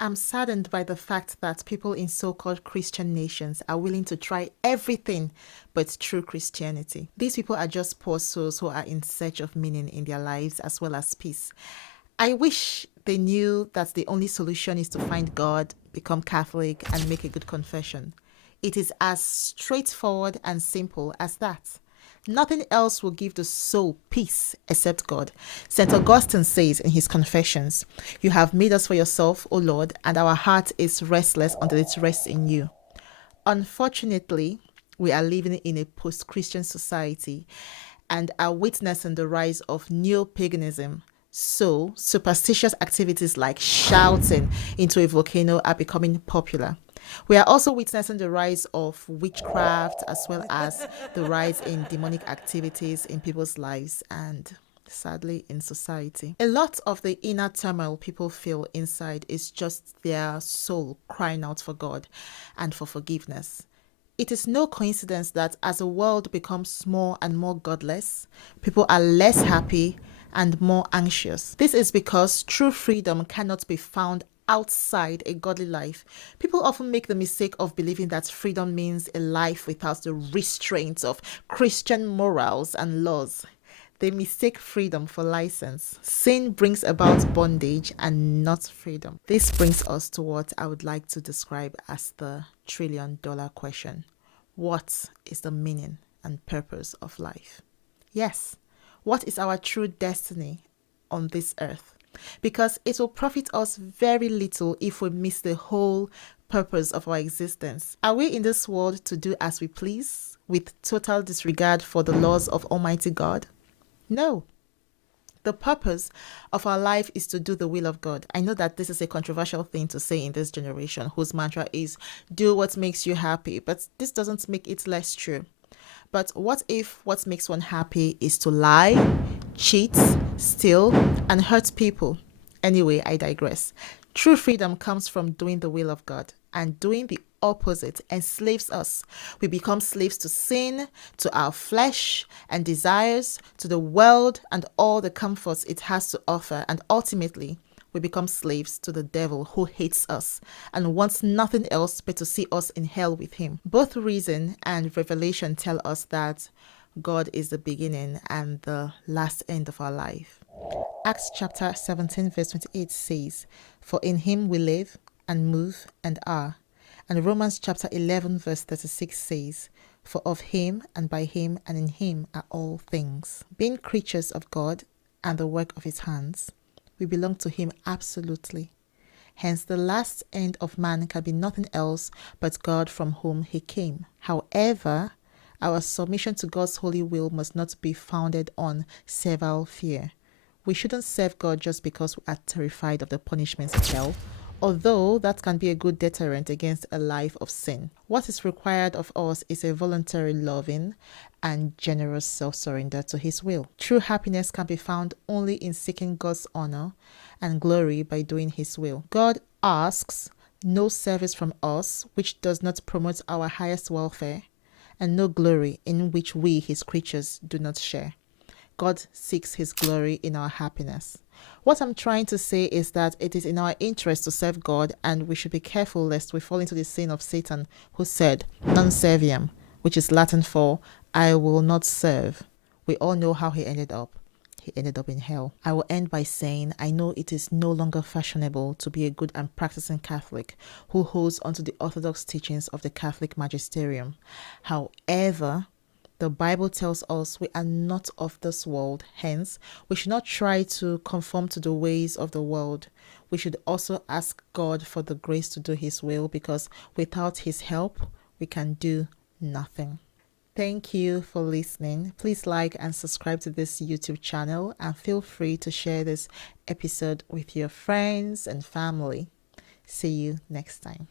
I'm saddened by the fact that people in so-called Christian nations are willing to try everything but true Christianity. These people are just poor souls who are in search of meaning in their lives as well as peace. I wish they knew that the only solution is to find God, become Catholic, and make a good confession. It is as straightforward and simple as that. Nothing else will give the soul peace except God. St. Augustine says in his Confessions, "You have made us for yourself, O Lord, and our heart is restless until it rests in you." Unfortunately, we are living in a post-Christian society and are witnessing the rise of neo-paganism. So, superstitious activities like shouting into a volcano are becoming popular. We are also witnessing the rise of witchcraft as well as the rise in demonic activities in people's lives and sadly in society. A lot of the inner turmoil people feel inside is just their soul crying out for God and for forgiveness. It is no coincidence that as the world becomes more and more godless, people are less happy and more anxious. This is because true freedom cannot be found outside a godly life. People often make the mistake of believing that freedom means a life without the restraints of Christian morals and laws. They mistake freedom for license. Sin brings about bondage and not freedom. This brings us to what I would like to describe as the $1 trillion question. What is the meaning and purpose of life? Yes, what is our true destiny on this earth? Because it will profit us very little if we miss the whole purpose of our existence. Are we in this world to do as we please, with total disregard for the laws of Almighty God? No. The purpose of our life is to do the will of God. I know that this is a controversial thing to say in this generation, whose mantra is do what makes you happy, but this doesn't make it less true. But what if what makes one happy is to lie, cheat, steal, and hurt people? Anyway, I digress. True freedom comes from doing the will of God, and doing the opposite enslaves us. We become slaves to sin, to our flesh and desires, to the world and all the comforts it has to offer, and ultimately, we become slaves to the devil who hates us and wants nothing else but to see us in hell with him. Both reason and revelation tell us that God is the beginning and the last end of our life. Acts chapter 17 verse 28 says, "For in him we live and move and are." And Romans chapter 11 verse 36 says, "For of him and by him and in him are all things." Being creatures of God and the work of his hands, we belong to him absolutely. Hence, the last end of man can be nothing else but God from whom he came. However, our submission to God's holy will must not be founded on servile fear. We shouldn't serve God just because we are terrified of the punishments of hell, although that can be a good deterrent against a life of sin. What is required of us is a voluntary loving and generous self-surrender to his will. True happiness can be found only in seeking God's honor and glory by doing his will. God asks no service from us which does not promote our highest welfare, and no glory in which we, his creatures, do not share. God seeks his glory in our happiness. What I'm trying to say is that it is in our interest to serve God, and we should be careful lest we fall into the sin of Satan, who said, "Non serviam," which is Latin for "I will not serve." We all know how he ended up. He ended up in hell. I will end by saying I know it is no longer fashionable to be a good and practicing Catholic who holds onto the orthodox teachings of the Catholic magisterium. However, the Bible tells us we are not of this world. Hence, we should not try to conform to the ways of the world. We should also ask God for the grace to do his will, because without his help, we can do nothing. Thank you for listening. Please like and subscribe to this YouTube channel, and feel free to share this episode with your friends and family. See you next time.